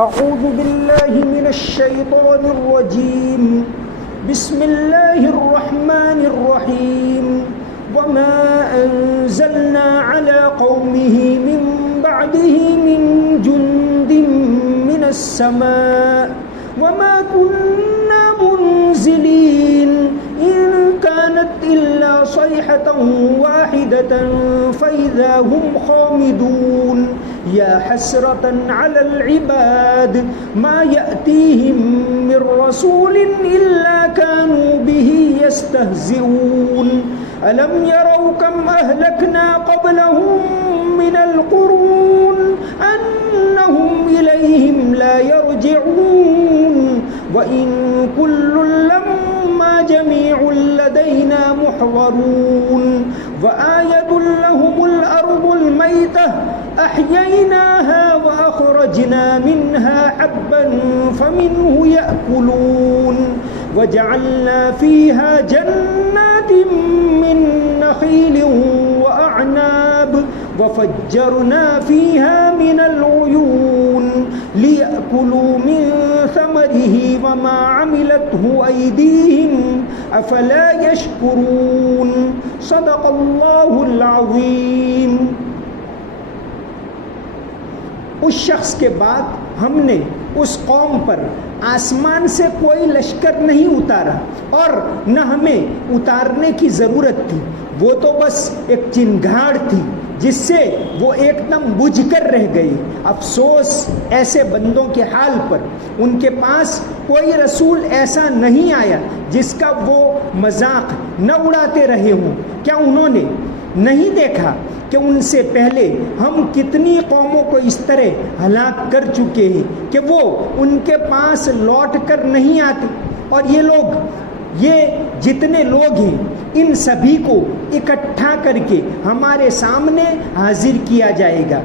اعوذ باللہ من الشیطان الرجیم بسم اللہ الرحمن الرحیم وما انزلنا على قومه من بعده من جند من السماء وما كنا منزلين إن كانت إلا صيحة واحدة فإذا هم خامدون يا حسرة على العباد ما يأتيهم من رسول إلا كانوا به يستهزئون ألم يروا كم أهلكنا قبلهم من القرون أنهم إليهم لا يرجعون وإن كل لما جميع لدينا محضرون وآية لهم الأرض الميتة أحييناها وأخرجنا منها حبا فمنه يأكلون وجعلنا فيها جنات من نخيل وأعناب وفجرنا فيها من العيون ليأكلوا من ثمره وما عملته أيديهم أفلا يشكرون صدق الله العظيم. اس شخص کے بعد ہم نے اس قوم پر آسمان سے کوئی لشکر نہیں اتارا اور نہ ہمیں اتارنے کی ضرورت تھی. وہ تو بس ایک چنگھاڑ تھی جس سے وہ ایک دم بجھ کر رہ گئی. افسوس ایسے بندوں کے حال پر. ان کے پاس کوئی رسول ایسا نہیں آیا جس کا وہ مذاق نہ اڑاتے رہے ہوں. کیا انہوں نے نہیں دیکھا کہ ان سے پہلے ہم کتنی قوموں کو اس طرح ہلاک کر چکے ہیں کہ وہ ان کے پاس لوٹ کر نہیں آتے. اور یہ جتنے لوگ ہیں ان سبھی کو اکٹھا کر کے ہمارے سامنے حاضر کیا جائے گا.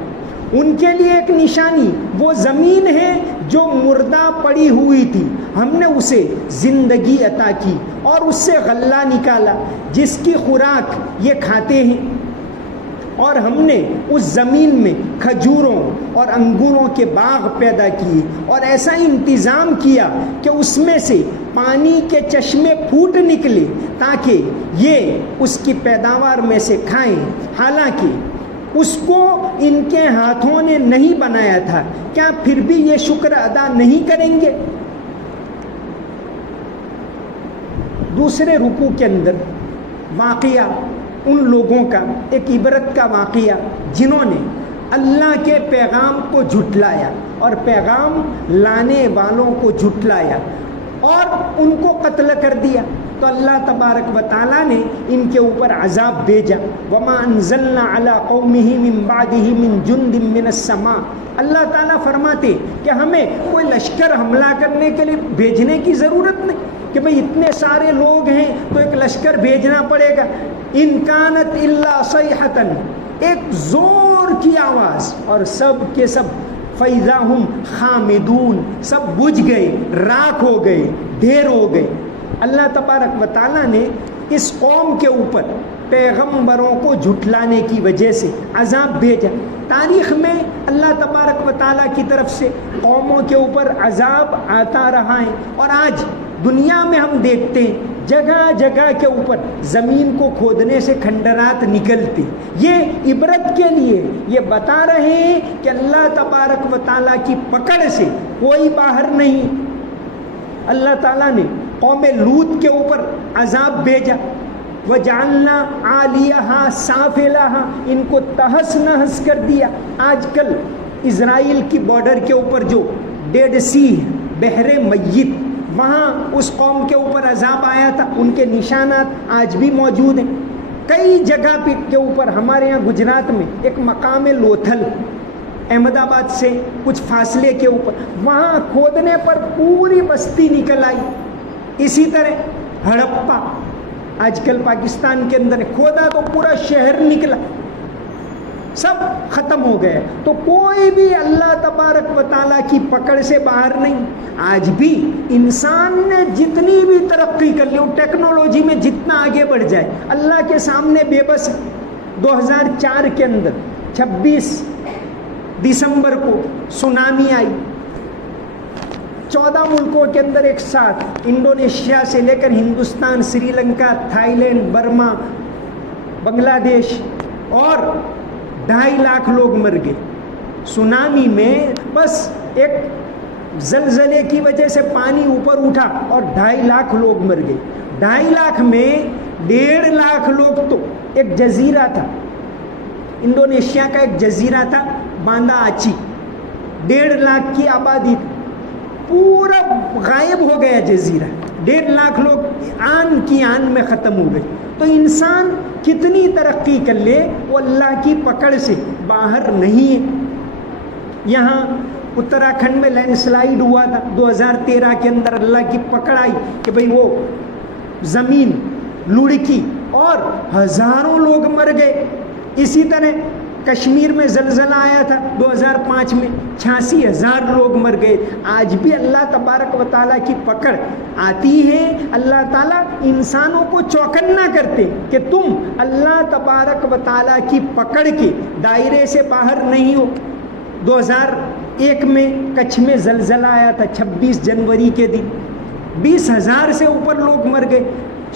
ان کے لیے ایک نشانی وہ زمین ہے جو مردہ پڑی ہوئی تھی. ہم نے اسے زندگی عطا کی اور اس سے غلہ نکالا جس کی خوراک یہ کھاتے ہیں. اور ہم نے اس زمین میں کھجوروں اور انگوروں کے باغ پیدا کیے اور ایسا انتظام کیا کہ اس میں سے پانی کے چشمے پھوٹ نکلے تاکہ یہ اس کی پیداوار میں سے کھائیں. حالانکہ اس کو ان کے ہاتھوں نے نہیں بنایا تھا. کیا پھر بھی یہ شکر ادا نہیں کریں گے؟ دوسرے رکوع کے اندر واقعہ ان لوگوں کا ایک عبرت کا واقعہ جنہوں نے اللہ کے پیغام کو جھٹلایا اور پیغام لانے والوں کو جھٹلایا اور ان کو قتل کر دیا. تو اللہ تبارک و تعالیٰ نے ان کے اوپر عذاب بھیجا. وما انزلنا علی قومہ من بعدہ من جند من السماء. اللہ تعالیٰ فرماتے کہ ہمیں کوئی لشکر حملہ کرنے کے لیے بھیجنے کی ضرورت نہیں کہ بھئی اتنے سارے لوگ ہیں تو ایک لشکر بھیجنا پڑے گا. ان کانت الا صیحۃ، ایک زور کی آواز اور سب کے سب فاذا ہم خامدون، سب بجھ گئے، راکھ ہو گئے، ڈھیر ہو گئے. اللہ تبارک و تعالیٰ نے اس قوم کے اوپر پیغمبروں کو جھٹلانے کی وجہ سے عذاب بھیجا. تاریخ میں اللہ تبارک و تعالیٰ کی طرف سے قوموں کے اوپر عذاب آتا رہا ہے اور آج دنیا میں ہم دیکھتے ہیں جگہ جگہ کے اوپر زمین کو کھودنے سے کھنڈرات نکلتے. یہ عبرت کے لیے یہ بتا رہے ہیں کہ اللہ تبارک و تعالیٰ کی پکڑ سے کوئی باہر نہیں. اللہ تعالیٰ نے قوم لوط کے اوپر عذاب بھیجا. وجعلنا عالیہا سافلہا، ان کو تہس نہس کر دیا. آج کل اسرائیل کی بارڈر کے اوپر جو ڈیڈ سی بحر میت، وہاں اس قوم کے اوپر عذاب آیا تھا. ان کے نشانات آج بھی موجود ہیں. کئی جگہ کے اوپر ہمارے یہاں گجرات میں ایک مقام لوتھل احمد آباد سے کچھ فاصلے کے اوپر، وہاں کھودنے پر پوری بستی نکل آئی. اسی طرح ہڑپا آج کل پاکستان کے اندر کھودا تو پورا شہر نکلا، سب ختم ہو گئے. تو کوئی بھی اللہ تبارک و تعالیٰ کی پکڑ سے باہر نہیں. آج بھی انسان نے جتنی بھی ترقی کر لی، ٹیکنالوجی میں جتنا آگے بڑھ جائے، اللہ کے سامنے بے بس. 2004 کے اندر 26 دسمبر کو سونامی آئی 14 ملکوں کے اندر ایک ساتھ، انڈونیشیا سے لے کر Hindustan, Sri Lanka, Thai land, Burma, بنگلہ دیش، اور 2.5 لاکھ لوگ مر گئے سونامی میں. بس ایک زلزلے کی وجہ سے پانی اوپر اٹھا اور 2.5 لاکھ لوگ مر گئے. 2.5 لاکھ میں 1.5 لاکھ لوگ تو ایک جزیرہ تھا، انڈونیشیا کا ایک جزیرہ تھا باندہ آچی، 1.5 لاکھ کی آبادی تھی، پورا غائب ہو گیا جزیرہ. 1.5 لاکھ لوگ آن کی آن میں ختم ہو گئے. تو انسان کتنی ترقی کر لے وہ اللہ کی پکڑ سے باہر نہیں ہے. یہاں اتراکھنڈ میں لینڈ سلائیڈ ہوا تھا 2013 کے اندر، اللہ کی پکڑ آئی کہ بھئی وہ زمین لڑکی اور ہزاروں لوگ مر گئے. اسی طرح کشمیر میں زلزلہ آیا تھا 2005 میں، 86,000 لوگ مر گئے. آج بھی اللہ تبارک و تعالیٰ کی پکڑ آتی ہے. اللہ تعالیٰ انسانوں کو چوکنا کرتے کہ تم اللہ تبارک و تعالیٰ کی پکڑ کے دائرے سے باہر نہیں ہو. 2001 میں کچھ میں زلزلہ آیا تھا 26 جنوری کے دن، 20,000 سے اوپر لوگ مر گئے.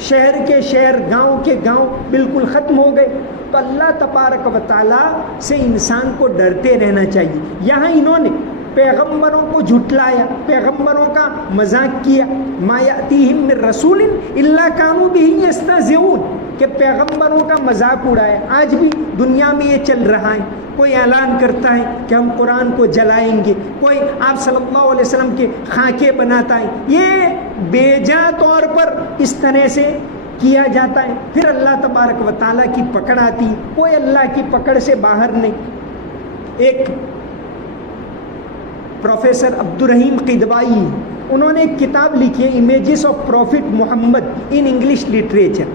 شہر کے شہر، گاؤں کے گاؤں بالکل ختم ہو گئے. تو اللہ تبارک و تعالیٰ سے انسان کو ڈرتے رہنا چاہیے. یہاں انہوں نے پیغمبروں کو جھٹلایا، پیغمبروں کا مذاق کیا. ما یأتیہم من رسول الا کانوا بہ یستہزئون، کہ پیغمبروں کا مذاق اڑایا. آج بھی دنیا میں یہ چل رہا ہے. کوئی اعلان کرتا ہے کہ ہم قرآن کو جلائیں گے، کوئی آپ صلی اللہ علیہ وسلم کے خاکے بناتا ہے. یہ بیجا طور پر اس طرح سے کیا جاتا ہے. پھر اللہ تبارک و تعالیٰ کی پکڑ آتی، کوئی اللہ کی پکڑ سے باہر نہیں. ایک پروفیسر عبدالرحیم قدوائی، انہوں نے ایک کتاب لکھی ہے images of prophet Muhammad in English literature.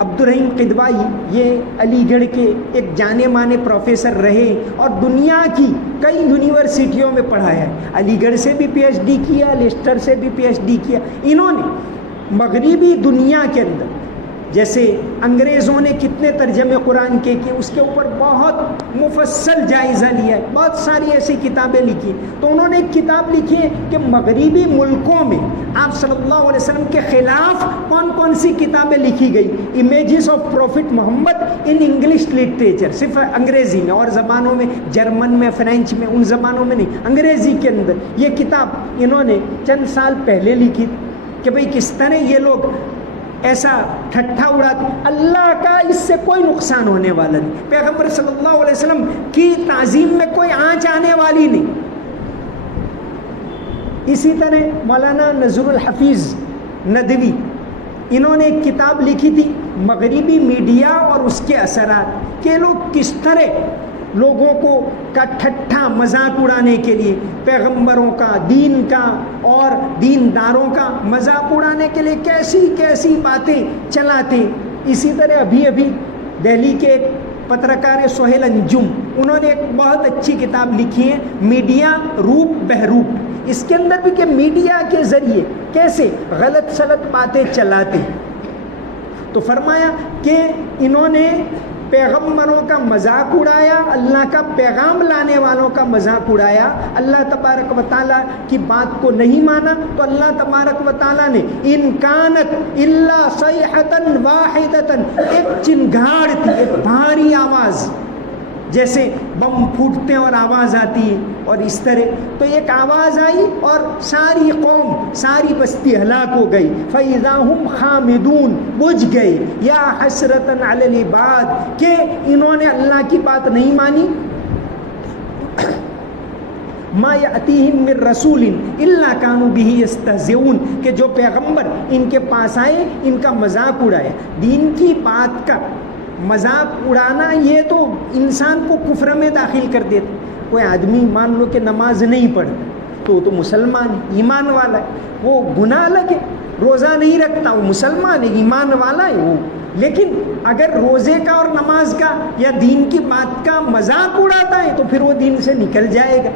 Abdurrahim Kidwai یہ علی گڑھ کے ایک جانے مانے پروفیسر رہے اور دنیا کی کئی یونیورسٹیوں میں پڑھایا ہے. علی گڑھ سے بھی پی ایچ ڈی کیا، لیسٹر سے بھی پی ایچ ڈی کیا. انہوں نے مغربی دنیا کے اندر جیسے انگریزوں نے کتنے ترجمے قرآن کے کیے، اس کے اوپر بہت مفصل جائزہ لیا ہے، بہت ساری ایسی کتابیں لکھی. تو انہوں نے ایک کتاب لکھی ہے کہ مغربی ملکوں میں آپ صلی اللہ علیہ وسلم کے خلاف کون کون سی کتابیں لکھی گئی. Images of prophet Muhammad in English literature, صرف انگریزی میں، اور زبانوں میں جرمن میں، فرینچ میں، ان زبانوں میں نہیں، انگریزی کے اندر. یہ کتاب انہوں نے چند سال پہلے لکھی کہ بھئی کس طرح یہ لوگ ایسا ٹھٹھا اڑاتے. اللہ کا اس سے کوئی نقصان ہونے والا نہیں، پیغمبر صلی اللہ علیہ وسلم کی تعظیم میں کوئی آنچ آنے والی نہیں. اسی طرح مولانا نذر الحفیظ ندوی، انہوں نے ایک کتاب لکھی تھی مغربی میڈیا اور اس کے اثرات، کہ لوگ کس طرح لوگوں کو کا ٹھٹھا مذاق اڑانے کے لیے، پیغمبروں کا، دین کا اور دینداروں کا مذاق اڑانے کے لیے کیسی کیسی باتیں چلاتے. اسی طرح ابھی دہلی کے ایک پترکار ہے سہیل انجم، انہوں نے ایک بہت اچھی کتاب لکھی ہے میڈیا روپ بہروپ. اس کے اندر بھی کہ میڈیا کے ذریعے کیسے غلط سلط باتیں چلاتے. تو فرمایا کہ انہوں نے پیغمبروں کا مذاق اڑایا، اللہ کا پیغام لانے والوں کا مذاق اڑایا، اللہ تبارک و تعالیٰ کی بات کو نہیں مانا. تو اللہ تبارک و تعالیٰ نے ان کانت الا صیحۃ واحدۃ، ایک چنگھاڑ تھی، ایک بھاری آواز، جیسے بم پھوٹتے ہیں اور آواز آتی ہے، اور اس طرح تو ایک آواز آئی اور ساری قوم، ساری بستی ہلاک ہو گئی. فَإِذَا هُمْ خَامِدُونَ، بجھ گئے. یا حسرتاً علی العباد، کہ انہوں نے اللہ کی بات نہیں مانی. ما یأتیہم من رسول الا کانوا بہ یستہزئون، کہ جو پیغمبر ان کے پاس آئے ان کا مذاق اڑایا. دین کی بات کا مذاق اڑانا یہ تو انسان کو کفر میں داخل کر دیتا. کوئی آدمی مان لو کہ نماز نہیں پڑھتا تو وہ تو مسلمان ایمان والا ہے، وہ گناہ الگ ہے. روزہ نہیں رکھتا وہ مسلمان ہے، ایمان والا ہے وہ. لیکن اگر روزے کا اور نماز کا یا دین کی بات کا مذاق اڑاتا ہے تو پھر وہ دین سے نکل جائے گا.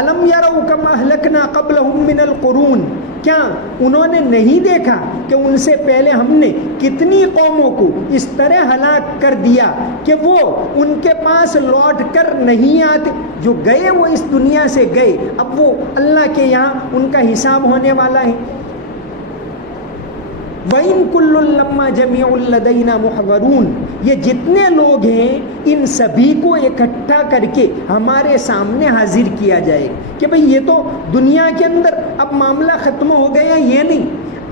الم یروا کما اہلکنا قبلہم من القرون، کیا انہوں نے نہیں دیکھا کہ ان سے پہلے ہم نے کتنی قوموں کو اس طرح ہلاک کر دیا کہ وہ ان کے پاس لوٹ کر نہیں آتے؟ جو گئے وہ اس دنیا سے گئے، اب وہ اللہ کے یہاں ان کا حساب ہونے والا ہے۔ وَإِن كُلٌّ لَمَّا جَمِيعٌ لَدَيْنَا مُحْضَرُونَ، یہ جتنے لوگ ہیں ان سبھی کو اکٹھا کر کے ہمارے سامنے حاضر کیا جائے کہ بھئی یہ تو دنیا کے اندر اب معاملہ ختم ہو گیا، یہ نہیں،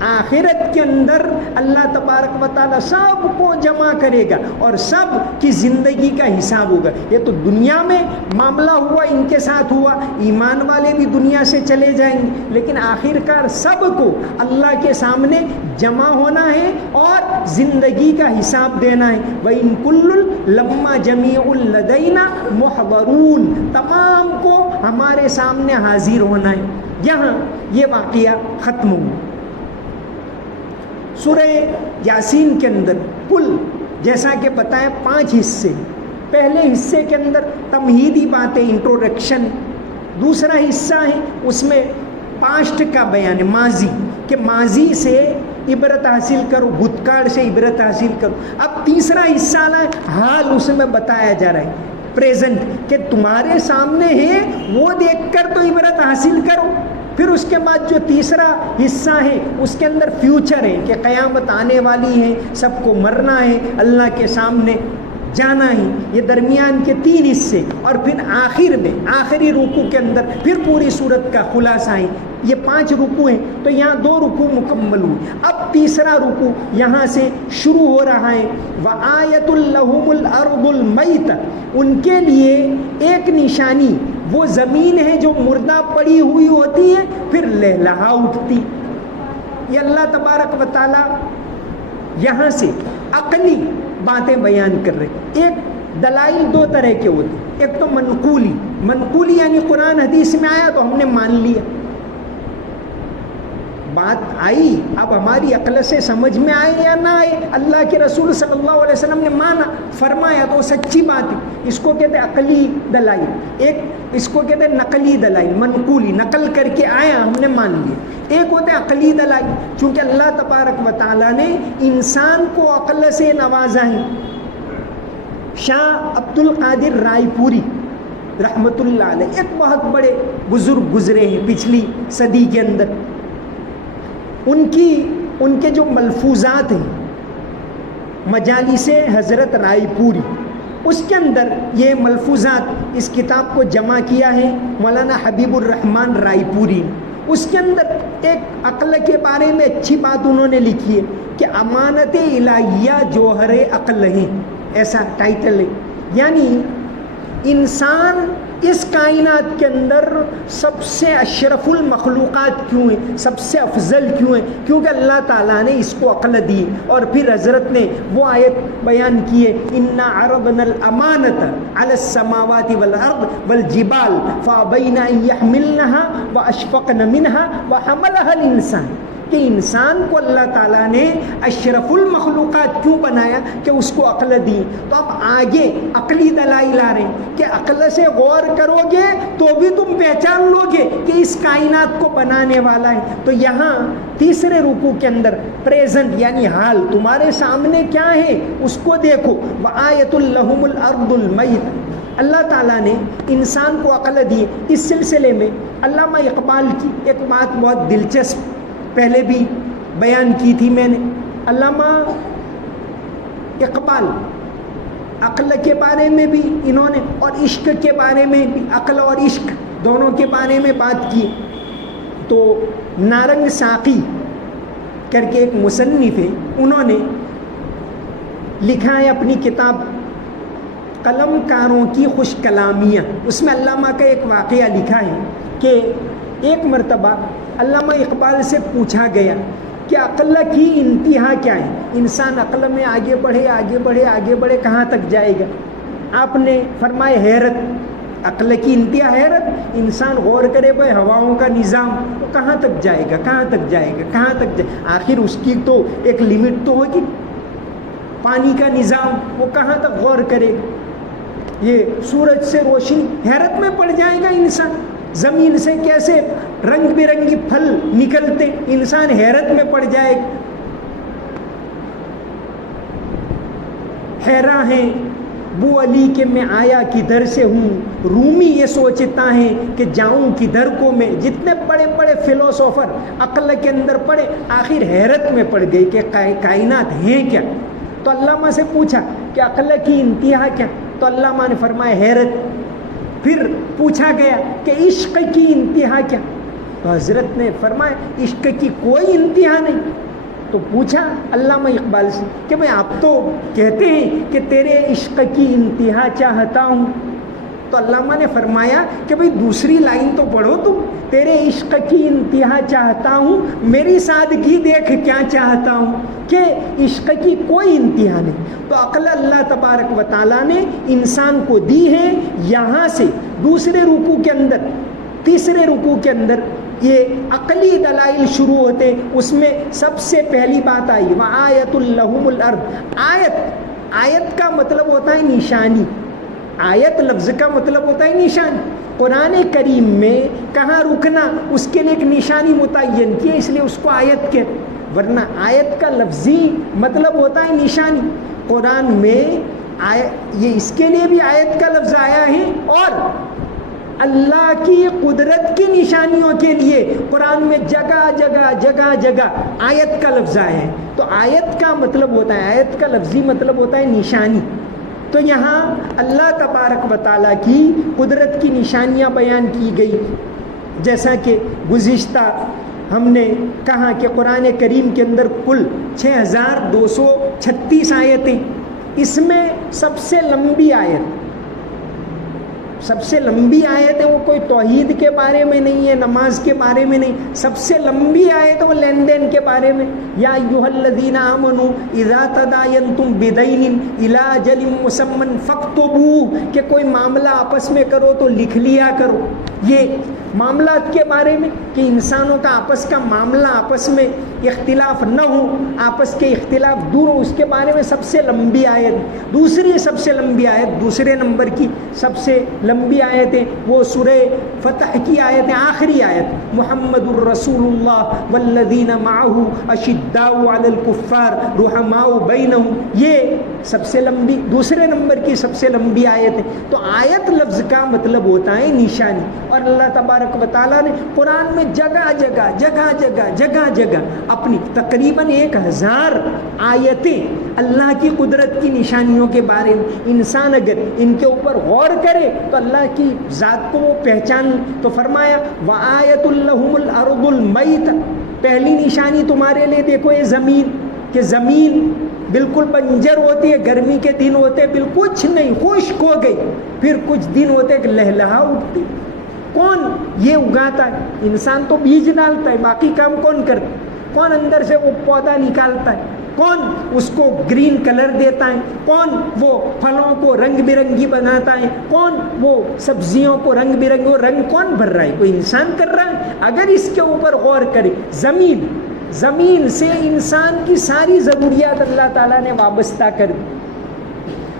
آخرت کے اندر اللہ تبارک و تعالیٰ سب کو جمع کرے گا اور سب کی زندگی کا حساب ہوگا۔ یہ تو دنیا میں معاملہ ہوا، ان کے ساتھ ہوا، ایمان والے بھی دنیا سے چلے جائیں گے، لیکن آخرکار سب کو اللہ کے سامنے جمع ہونا ہے اور زندگی کا حساب دینا ہے۔ وَإِن كُلٌّ لَمَّا جَمِيعٌ لَدَيْنَا مُحْضَرُونَ، تمام کو ہمارے سامنے حاضر ہونا ہے۔ یہاں یہ واقعہ ختم ہوا۔ سورہ یاسین کے اندر کل جیسا کہ بتایا 5 حصے، پہلے حصے کے اندر تمہیدی باتیں، انٹروڈکشن، دوسرا حصہ ہے اس میں پاسٹ کا بیان ہے، ماضی، کہ ماضی سے عبرت حاصل کرو، بھوتکال سے عبرت حاصل کرو۔ اب تیسرا حصہ ہے حال، اس میں بتایا جا رہا ہے پریزنٹ، کہ تمہارے سامنے ہے وہ دیکھ کر تو عبرت حاصل کرو۔ پھر اس کے بعد جو تیسرا حصہ ہے اس کے اندر فیوچر ہے کہ قیامت آنے والی ہے، سب کو مرنا ہے، اللہ کے سامنے جانا ہے۔ یہ درمیان کے 3 حصے، اور پھر آخر میں آخری رکوع کے اندر پھر پوری صورت کا خلاصہ ہے۔ یہ 5 رکوع ہیں، تو یہاں 2 رکوع مکمل ہوئے، اب تیسرا رکوع یہاں سے شروع ہو رہا ہے۔ وَآیَةٌ لَهُمُ الْأَرْضُ الْمَيْتَةُ، ان کے لیے ایک نشانی وہ زمین ہے جو مردہ پڑی ہوئی ہوتی ہے پھر لہلہا اٹھتی۔ یہ اللہ تبارک و تعالی یہاں سے عقلی باتیں بیان کر رہے۔ ایک دلائل 2 طرح کے ہوتے، ایک تو منقولی یعنی قرآن حدیث میں آیا تو ہم نے مان لیا، بات آئی، اب ہماری عقل سے سمجھ میں آئے یا نہ آئے، اللہ کے رسول صلی اللہ علیہ وسلم نے مانا، فرمایا تو وہ سچی بات ہے، اس کو کہتے ہیں عقلی دلائل۔ ایک اس کو کہتے ہیں نقلی دلائل، منقولی، نقل کر کے آیا ہم نے مان لیا۔ ایک ہوتا ہے عقلی دلائل، چونکہ اللہ تبارک و تعالیٰ نے انسان کو عقل سے نوازا ہے۔ شاہ عبد القادر رائے پوری رحمۃ اللہ علیہ ایک بہت بڑے بزرگ گزرے ہیں پچھلی صدی کے اندر، ان کے جو ملفوظات ہیں مجالس حضرت رائے پوری، اس کے اندر یہ ملفوظات اس کتاب کو جمع کیا ہے مولانا حبیب الرحمن رائے پوری۔ اس کے اندر ایک عقل کے بارے میں اچھی بات انہوں نے لکھی ہے کہ امانت الہیہ جوہر عقل ہے، ایسا ٹائٹل ہے، یعنی انسان اس کائنات کے اندر سب سے اشرف المخلوقات کیوں ہیں، سب سے افضل کیوں ہیں؟ کیونکہ اللہ تعالیٰ نے اس کو عقل دی، اور پھر حضرت نے وہ آیت بیان کی ہے انا عرضنا الامانۃ علی السماوات والارض والجبال فابین ان یحملنها واشفقن منها وحملها الانسان، کہ انسان کو اللہ تعالیٰ نے اشرف المخلوقات کیوں بنایا کہ اس کو عقل دی۔ تو اب آگے عقلی دلائل آ رہے ہیں کہ عقل سے غور کرو گے تو بھی تم پہچان لو گے کہ اس کائنات کو بنانے والا ہے۔ تو یہاں تیسرے رکوع کے اندر پریزنٹ یعنی حال، تمہارے سامنے کیا ہے اس کو دیکھو۔ وآیۃ لہم الارض المیت، اللہ تعالیٰ نے انسان کو عقل دی۔ اس سلسلے میں علامہ اقبال کی ایک بات بہت دلچسپ پہلے بھی بیان کی تھی میں نے۔ علامہ اقبال عقل کے بارے میں بھی انہوں نے، اور عشق کے بارے میں بھی، عقل اور عشق دونوں کے بارے میں بات کی۔ تو نارنگ ساقی کر کے ایک مصنف ہے، انہوں نے لکھا ہے اپنی کتاب قلم کاروں کی خوش کلامیاں، اس میں علامہ کا ایک واقعہ لکھا ہے کہ ایک مرتبہ علامہ اقبال سے پوچھا گیا کہ عقل کی انتہا کیا ہے، انسان عقل میں آگے بڑھے آگے بڑھے آگے بڑھے کہاں تک جائے گا؟ آپ نے فرمایا حیرت، عقل کی انتہا حیرت، انسان غور کرے بھائی ہواؤں کا نظام وہ کہاں تک جائے گا، کہاں تک جائے گا، کہاں تک جائے، آخر اس کی تو ایک لمٹ تو ہوگی، پانی کا نظام وہ کہاں تک غور کرے گا، یہ سورج سے روشنی، حیرت میں پڑ جائے گا انسان۔ زمین سے کیسے رنگ برنگی پھل نکلتے، انسان حیرت میں پڑ جائے. حیران ہیں بو علی کہ میں آیا کدھر سے ہوں، رومی یہ سوچتا ہے کہ جاؤں کدھر کو میں. جتنے بڑے بڑے فلسفر عقل کے اندر پڑے، آخر حیرت میں پڑ گئی کہ کائنات ہیں کیا. تو علامہ سے پوچھا کہ عقل کی انتہا کیا؟ تو علامہ نے فرمایا حیرت. پھر پوچھا گیا کہ عشق کی انتہا کیا؟ تو حضرت نے فرمایا عشق کی کوئی انتہا نہیں. تو پوچھا علامہ اقبال سے کہ بھئی آپ تو کہتے ہیں کہ تیرے عشق کی انتہا چاہتا ہوں. تو علامہ نے فرمایا کہ بھئی دوسری لائن تو پڑھو تم، تیرے عشق کی انتہا چاہتا ہوں، میری سادگی دیکھ کیا چاہتا ہوں کہ عشق کی کوئی انتہا نہیں. تو عقل اللہ تبارک و تعالیٰ نے انسان کو دی ہے. یہاں سے دوسرے رکوع کے اندر، تیسرے رکوع کے اندر یہ عقلی دلائل شروع ہوتے. اس میں سب سے پہلی بات آئی وآیۃ لہم الارض. آیت کا مطلب ہوتا ہے نشانی. آیت لفظ کا مطلب ہوتا ہے نشانی. قرآن کریم میں کہاں رکنا اس کے لیے ایک نشانی متعین کی ہے، اس لیے اس کو آیت کے، ورنہ آیت کا لفظی مطلب ہوتا ہے نشانی. قرآن میں یہ اس کے لیے بھی آیت کا لفظ آیا ہے، اور اللہ کی قدرت کی نشانیوں کے لیے قرآن میں جگہ جگہ آیت کا لفظ آیا ہے. تو آیت کا مطلب ہوتا ہے، آیت کا لفظی مطلب ہوتا ہے نشانی. تو یہاں اللہ تبارک و تعالیٰ کی قدرت کی نشانیاں بیان کی گئی. جیسا کہ گزشتہ ہم نے کہا کہ قرآن کریم کے اندر کل 6236 آیتیں. اس میں سب سے لمبی آیت ہے وہ کوئی توحید کے بارے میں نہیں ہے، نماز کے بارے میں نہیں. سب سے لمبی آیت وہ لین دین کے بارے میں. یا ایھا الذین آمنوا اذا تداینتم بدین الی اجل مسمى فاکتبوہ، کہ کوئی معاملہ آپس میں کرو تو لکھ لیا کرو. یہ معاملات کے بارے میں کہ انسانوں کا آپس کا معاملہ، آپس میں اختلاف نہ ہو، آپس کے اختلاف دور ہو، اس کے بارے میں سب سے لمبی آیت. دوسری سب سے لمبی آیت، دوسرے نمبر کی سب سے لمبی آیتیں وہ سورہ فتح کی آیتیں. آخری آیت محمد الرسول اللہ والذین معہ اشداء علی الکفار رحماء بینہم، یہ سب سے لمبی، دوسرے نمبر کی سب سے لمبی آیت ہے. تو آیت لفظ کا مطلب ہوتا ہے نشانی. اور اللہ تبارک و تعالیٰ نے قرآن میں جگہ جگہ اپنی تقریباً 1000 آیتیں اللہ کی قدرت کی نشانیوں کے بارے میں. انسان اگر ان کے اوپر غور کرے تو اللہ کی ذات کو وہ پہچان. تو فرمایا وآیۃ لہم الارض المیتۃ، پہلی نشانی تمہارے لیے دیکھو یہ زمین، کہ زمین بالکل بنجر ہوتی ہے، گرمی کے دن ہوتے بالکل کچھ نہیں، خشک ہو گئی. پھر کچھ دن ہوتے کہ لہلہا اٹھتی. کون یہ اگاتا ہے؟ انسان تو بیج ڈالتا ہے، باقی کام کون کرتا ہے؟ کون اندر سے وہ پودا نکالتا ہے؟ کون اس کو گرین کلر دیتا ہے؟ کون وہ پھلوں کو رنگ برنگی بناتا ہے؟ کون وہ سبزیوں کو رنگ برنگی، رنگ کون بھر رہا ہے؟ کوئی انسان کر رہا ہے. اگر اس کے اوپر غور کرے، زمین سے انسان کی ساری ضروریات اللہ تعالیٰ نے وابستہ کر دی.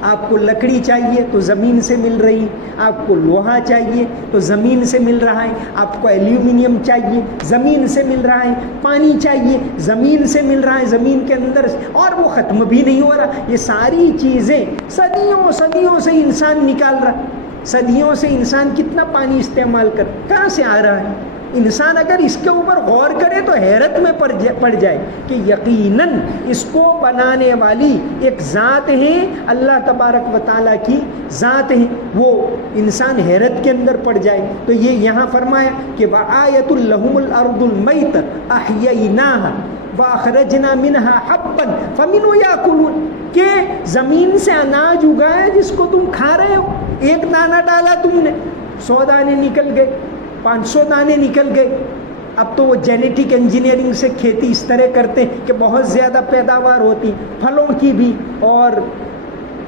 آپ کو لکڑی چاہیے تو زمین سے مل رہی، آپ کو لوہا چاہیے تو زمین سے مل رہا ہے، آپ کو ایلومینیم چاہیے زمین سے مل رہا ہے، پانی چاہیے زمین سے مل رہا ہے، زمین کے اندر، اور وہ ختم بھی نہیں ہو رہا. یہ ساری چیزیں صدیوں سے انسان نکال رہا. صدیوں سے انسان کتنا پانی استعمال کہاں سے آ رہا ہے؟ انسان اگر اس کے اوپر غور کرے تو حیرت میں پڑ جائے کہ یقیناً اس کو بنانے والی ایک ذات ہے، اللہ تبارک و تعالیٰ کی ذات ہے. وہ انسان حیرت کے اندر پڑ جائے. تو یہ یہاں فرمایا کہ وآیۃ لہم الارض المیتۃ احییناها واخرجنا منها حبا فمنہ یاکلون، کہ زمین سے اناج اگایا جس کو تم کھا رہے ہو. ایک دانہ ڈالا تم نے، 100 دانے نکل گئے، 500 دانے نکل گئے. اب تو وہ جینیٹک انجینئرنگ سے کھیتی اس طرح کرتے ہیں کہ بہت زیادہ پیداوار ہوتی، پھلوں کی بھی اور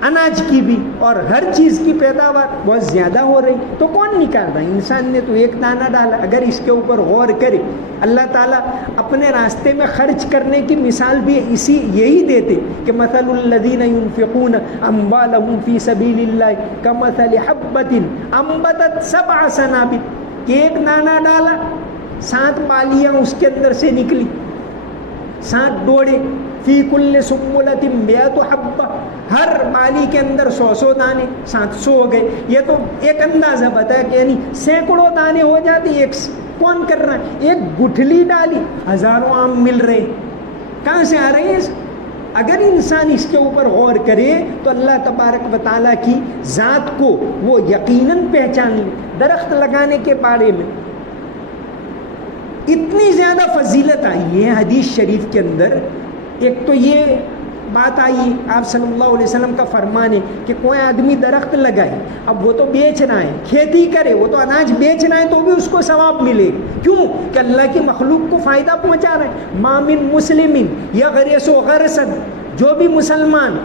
اناج کی بھی، اور ہر چیز کی پیداوار بہت زیادہ ہو رہی. تو کون نکال رہا ہے؟ انسان نے تو ایک دانہ ڈالا. اگر اس کے اوپر غور کرے، اللہ تعالیٰ اپنے راستے میں خرچ کرنے کی مثال بھی یہی دیتے کہ مثل الذین ينفقون اموالهم فی سبیل اللہ کمثل حبۃ انبتت 7 سنابل. کہ ایک دانہ ڈالا 7 بالیاں اس کے اندر سے نکلی، 7 ڈوڑے، فی کل سنبلۃ مئۃ حبۃ، ہر بالی کے اندر 100 دانے، 700 ہو گئے۔ یہ تو ایک اندازہ بتایا کہ یعنی سینکڑوں دانے ہو جاتے، ایک کون کر رہا ہے؟ ایک گٹھلی ڈالی، ہزاروں آم مل رہے، کہاں سے آ رہے ہیں؟ اگر انسان اس کے اوپر غور کرے تو اللہ تبارک و تعالیٰ کی ذات کو وہ یقیناً پہچان لے۔ درخت لگانے کے بارے میں اتنی زیادہ فضیلت آئی ہے حدیث شریف کے اندر۔ ایک تو یہ بات آئی، آپ صلی اللہ علیہ وسلم کا فرمان ہے کہ کوئی آدمی درخت لگائے، اب وہ تو بیچ رہا ہے، کھیتی کرے، وہ تو اناج بیچ رہا ہے تو بھی اس کو ثواب ملے، کیوں کہ اللہ کی مخلوق کو فائدہ پہنچا رہا ہے۔ ما من مسلم یغرس غرسا، جو بھی مسلمان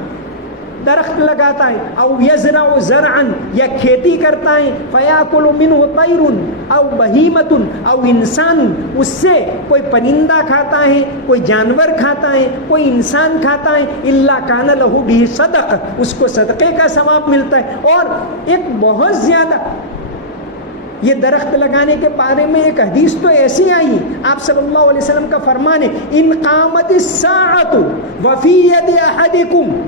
درخت لگاتا ہے، او یزرع زرعا، یا کھیتی کرتا ہے، فیاکل منہ طیر او بہیمۃ، او انسان، اس سے کوئی پرندہ کھاتا ہے، کوئی جانور کھاتا ہے، کوئی انسان کھاتا ہے، الا کان لہ بہ صدقہ، اس کو صدقے کا ثواب ملتا ہے۔ اور ایک بہت زیادہ یہ درخت لگانے کے بارے میں ایک حدیث تو ایسی آئی، آپ صلی اللہ علیہ وسلم کا فرمان ہے، ان قامت الساعۃ وفی ید احدکم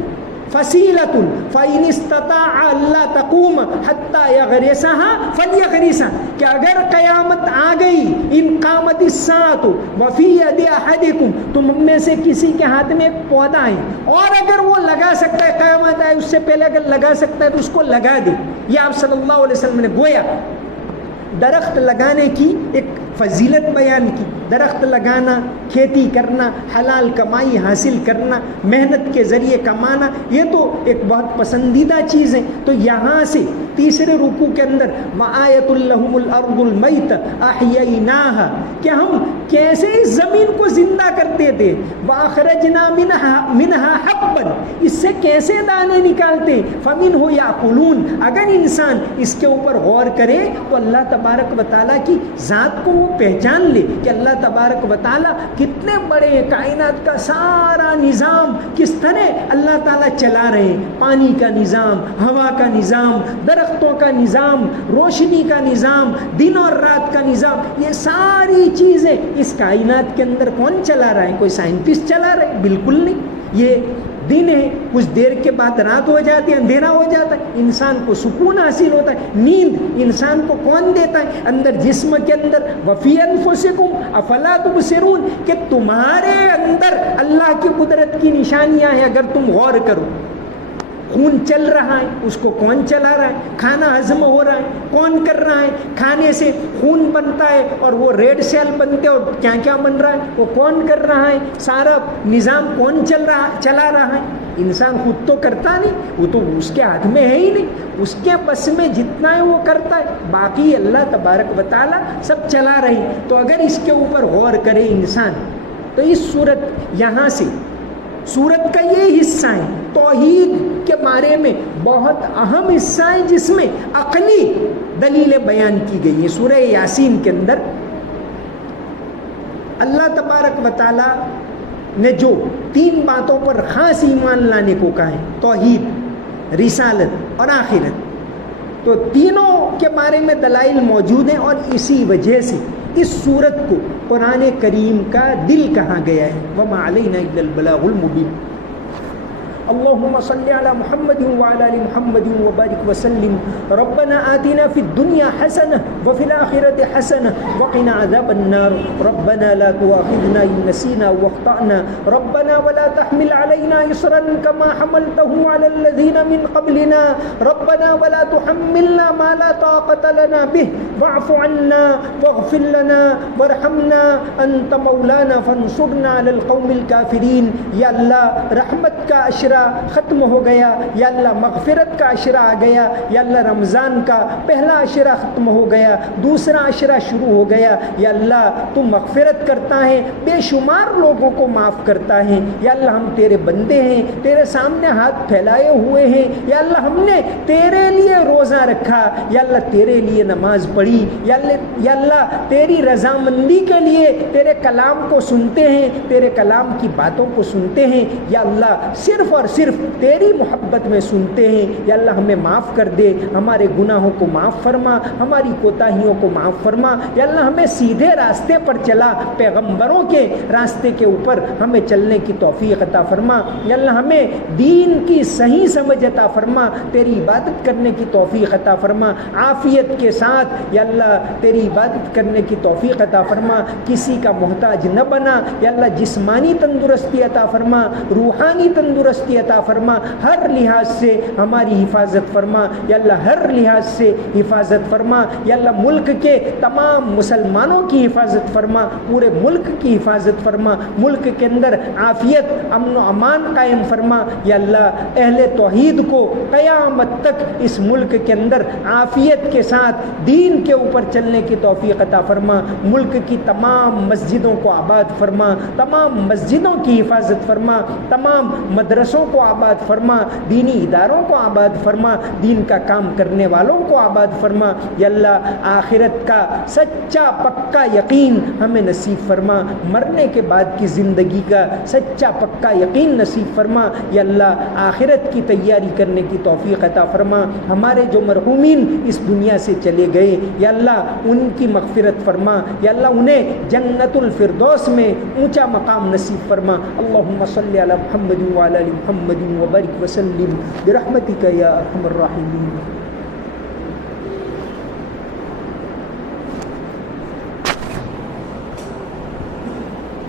فصیلۃ فإن استطاع الا تقوم حتى یغرسها فلیغرسها، کہ اگر قیامت آ گئی، ان قامت الساعۃ وفی ید احدکم، تم میں سے کسی کے ہاتھ میں ایک پودا ہے اور اگر وہ لگا سکتا ہے، قیامت آئے اس سے پہلے اگر لگا سکتا ہے تو اس کو لگا دے۔ یہ آپ صلی اللہ علیہ وسلم نے گویا درخت لگانے کی ایک فضیلت بیان کی۔ درخت لگانا، کھیتی کرنا، حلال کمائی حاصل کرنا، محنت کے ذریعے کمانا، یہ تو ایک بہت پسندیدہ چیز ہے۔ تو یہاں سے تیسرے رکوع کے اندر وآیۃ لہم الارض المیت احییناہا، کہ ہم کیسے اس زمین کو زندہ کرتے تھے، واخرجنا منہا حبا، اس سے کیسے دانے نکالتے، فمنہ یاکلون۔ اگر انسان اس کے اوپر غور کرے تو اللہ تبارک و تعالیٰ کی ذات کو وہ پہچان لے کہ اللہ تبارک و تعالیٰ کتنے بڑے، کائنات کا سارا نظام کس طرح اللہ تعالیٰ چلا رہے ہیں، پانی کا نظام، ہوا کا نظام، درختوں کا نظام، روشنی کا نظام، دن اور رات کا نظام، یہ ساری چیزیں اس کائنات کے اندر کون چلا رہا ہے؟ کوئی سائنٹسٹ چلا رہا ہے؟ بالکل نہیں۔ یہ دن ہے، کچھ دیر کے بعد رات ہو جاتی ہے، اندھیرا ہو جاتا ہے، انسان کو سکون حاصل ہوتا ہے۔ نیند انسان کو کون دیتا ہے؟ اندر جسم کے اندر وفی انفسکم افلا تبصرون، کہ تمہارے اندر اللہ کی قدرت کی نشانیاں ہیں اگر تم غور کرو۔ خون چل رہا ہے، اس کو کون چلا رہا ہے؟ کھانا ہضم ہو رہا ہے، کون کر رہا ہے؟ کھانے سے خون بنتا ہے اور وہ ریڈ سیل بنتے اور کیا کیا بن رہا ہے، وہ کون کر رہا ہے؟ سارا نظام کون چلا رہا ہے؟ انسان خود تو کرتا نہیں، وہ تو اس کے ہاتھ میں ہے ہی نہیں، اس کے بس میں جتنا ہے وہ کرتا ہے، باقی اللہ تبارک و تعالیٰ سب چلا رہی۔ تو اگر اس کے اوپر غور کرے انسان تو اس صورت یہاں سے سورت کا یہ حصہ ہے توحید کے بارے میں بہت اہم حصہ ہے، جس میں عقلی دلیلیں بیان کی گئی ہیں۔ سورہ یاسین کے اندر اللہ تبارک و تعالی نے جو 3 باتوں پر خاص ایمان لانے کو کہا ہے، توحید، رسالت اور آخرت، تو تینوں کے بارے میں دلائل موجود ہیں، اور اسی وجہ سے اس سورت کو قرآن کریم کا دل کہا گیا ہے۔ وما علینا الا البلاغ المبین۔ اللهم صل على محمد وعلى ال محمد وبارك وسلم۔ ربنا آتنا في الدنيا حسنة وفي الآخرة حسنة وقنا عذاب النار۔ ربنا لا تؤاخذنا إن نسينا واخطأنا، ربنا ولا تحمل علينا إصرا كما حملته على الذين من قبلنا، ربنا ولا تحملنا ما لا طاقة لنا به واعف عنا واغفر لنا وارحمنا أنت مولانا فانصرنا على القوم الكافرين۔ یا اللہ رحمت کا عشرہ ختم ہو گیا، یا اللہ مغفرت کا عشرہ آ گیا، یا اللہ رمضان کا پہلا عشرہ ختم ہو گیا، دوسرا عشرہ شروع ہو گیا، یا اللہ تو مغفرت کرتا ہے، بے شمار لوگوں کو معاف کرتا ہے۔ یا اللہ ہم تیرے بندے ہیں، تیرے سامنے ہاتھ پھیلائے ہوئے ہیں، یا اللہ ہم نے تیرے لیے روزہ رکھا، یا اللہ تیرے لیے نماز پڑھی، یا اللہ تیری رضامندی کے لیے تیرے کلام کو سنتے ہیں، تیرے کلام کی باتوں کو سنتے ہیں، یا اللہ صرف اور اور صرف تیری محبت میں سنتے ہیں. یا اللہ ہمیں معاف کر دے, ہمارے گناہوں کو معاف فرما, ہماری کوتاہیوں کو معاف فرما. یا اللہ ہمیں سیدھے راستے پر چلا, پیغمبروں کے راستے کے اوپر ہمیں چلنے کی توفیق عطا فرما. یا اللہ ہمیں دین کی صحیح سمجھ عطا فرما, تیری عبادت کرنے کی توفیق عطا فرما, عافیت کے ساتھ یا اللہ تیری عبادت کرنے کی توفیق عطا فرما, کسی کا محتاج نہ بنا. یا اللہ جسمانی تندرستی عطا فرما, روحانی تندرستی عطا فرما, ہر لحاظ سے ہماری حفاظت فرما. یا اللہ ہر لحاظ سے حفاظت فرما. یا اللہ ملک کے تمام مسلمانوں کی حفاظت فرما, پورے ملک کی حفاظت فرما, ملک کے اندر عافیت, امن و امان قائم فرما. یا اللہ اہل توحید کو قیامت تک اس ملک کے اندر عافیت کے ساتھ دین کے اوپر چلنے کی توفیق عطا فرما. ملک کی تمام مسجدوں کو آباد فرما, تمام مسجدوں کی حفاظت فرما, تمام مدرسوں کو آباد فرما, دینی اداروں کو آباد فرما, دین کا کام کرنے والوں کو آباد فرما. یا اللہ آخرت کا سچا پکا یقین ہمیں نصیب فرما, مرنے کے بعد کی زندگی کا سچا پکا یقین نصیب فرما. یا اللہ آخرت کی تیاری کرنے کی توفیق عطا فرما. ہمارے جو مرحومین اس دنیا سے چلے گئے یا اللہ ان کی مغفرت فرما. یا اللہ انہیں جنت الفردوس میں اونچا مقام نصیب فرما. اللہم صلی علی محمد وعلی آل محمد وبارک وسلم برحمتک یا ارحم الراحمین.